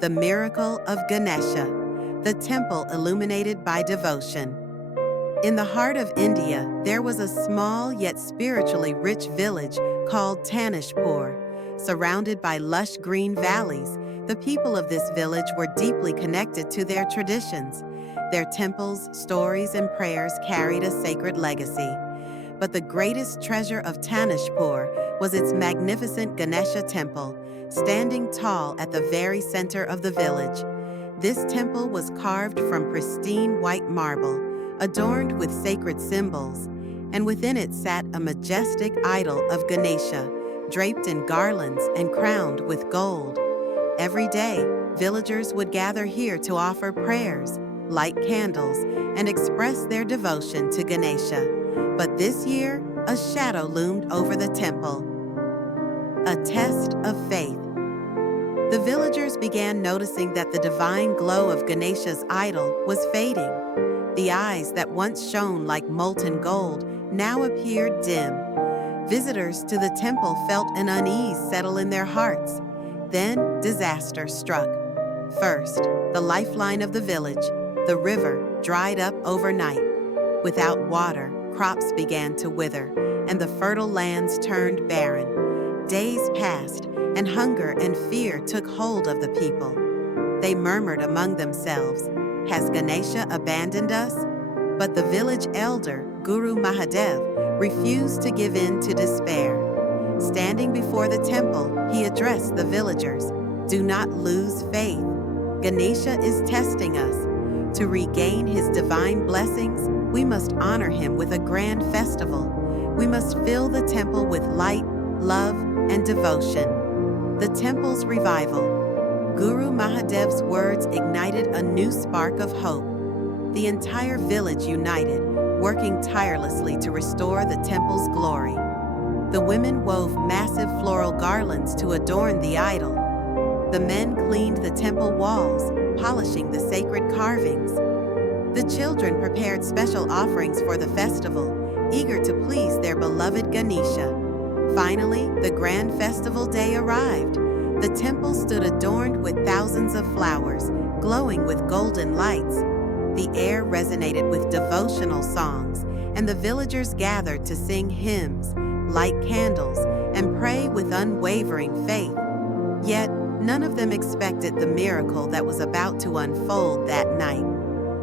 the miracle of Ganesha, the temple illuminated by devotion. In the heart of India, there was a small yet spiritually rich village called Tanishpur. Surrounded by lush green valleys, the people of this village were deeply connected to their traditions. Their temples, stories, and prayers carried a sacred legacy. But the greatest treasure of Tanishpur was its magnificent Ganesha temple, standing tall at the very center of the village. This temple was carved from pristine white marble, adorned with sacred symbols, and within it sat a majestic idol of Ganesha, draped in garlands and crowned with gold. Every day, villagers would gather here to offer prayers, light candles, and express their devotion to Ganesha. But this year, a shadow loomed over the temple. A test of faith. The villagers began noticing that the divine glow of Ganesha's idol was fading. The eyes that once shone like molten gold now appeared dim. Visitors to the temple felt an unease settle in their hearts. Then disaster struck. First, the lifeline of the village, the river, dried up overnight. Without water, crops began to wither, and the fertile lands turned barren. Days passed, and hunger and fear took hold of the people. They murmured among themselves, "Has Ganesha abandoned us?" But the village elder, Guru Mahadev, refused to give in to despair. Standing before the temple, he addressed the villagers, "Do not lose faith. Ganesha is testing us. To regain his divine blessings, we must honor him with a grand festival. We must fill the temple with light, love, and devotion." The temple's revival. Guru Mahadev's words ignited a new spark of hope. The entire village united, working tirelessly to restore the temple's glory. The women wove massive floral garlands to adorn the idol. The men cleaned the temple walls, polishing the sacred carvings. The children prepared special offerings for the festival, eager to please their beloved Ganesha. Finally, the grand festival day arrived. The temple stood adorned with thousands of flowers, glowing with golden lights. The air resonated with devotional songs, and the villagers gathered to sing hymns, light candles, and pray with unwavering faith. Yet, none of them expected the miracle that was about to unfold that night.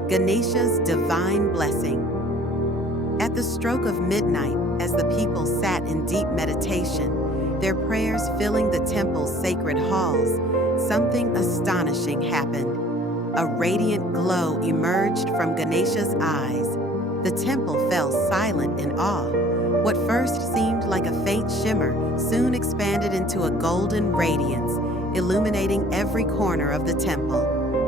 Ganesha's divine blessing. At the stroke of midnight, as the people sat in deep meditation, their prayers filling the temple's sacred halls, something astonishing happened. A radiant glow emerged from Ganesha's eyes. The temple fell silent in awe. What first seemed like a faint shimmer soon expanded into a golden radiance, illuminating every corner of the temple.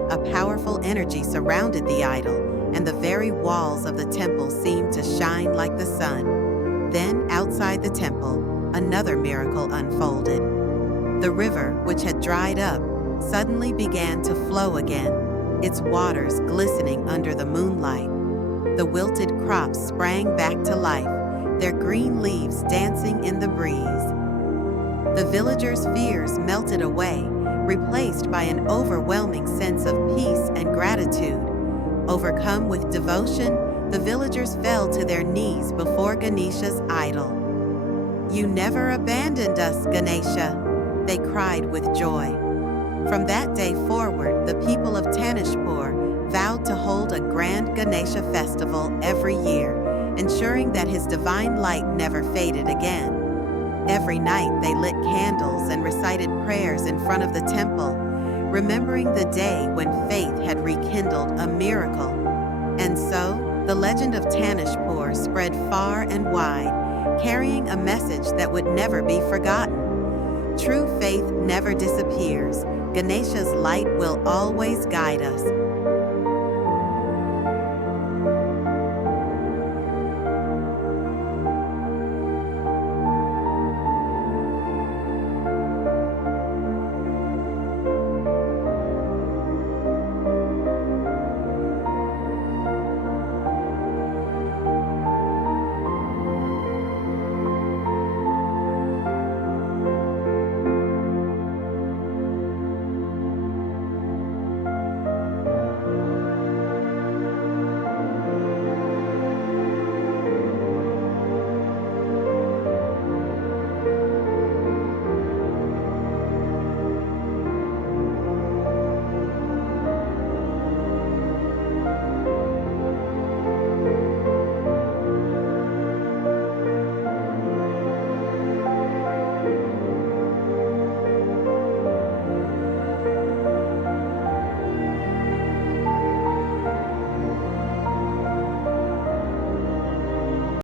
A powerful energy surrounded the idol, and the very walls of the temple seemed to shine like the sun. Then, outside the temple, another miracle unfolded. The river, which had dried up, suddenly began to flow again, its waters glistening under the moonlight. The wilted crops sprang back to life, their green leaves dancing in the breeze. The villagers' fears melted away, replaced by an overwhelming sense of peace and gratitude. Overcome with devotion, the villagers fell to their knees before Ganesha's idol. "You never abandoned us, Ganesha," they cried with joy. From that day forward, the people of Tanishpur vowed to hold a grand Ganesha festival every year, ensuring that his divine light never faded again. Every night they lit candles and recited prayers in front of the temple, remembering the day when faith had rekindled a miracle. And so, the legend of Tanishpur spread far and wide, carrying a message that would never be forgotten. True faith never disappears. Ganesha's light will always guide us.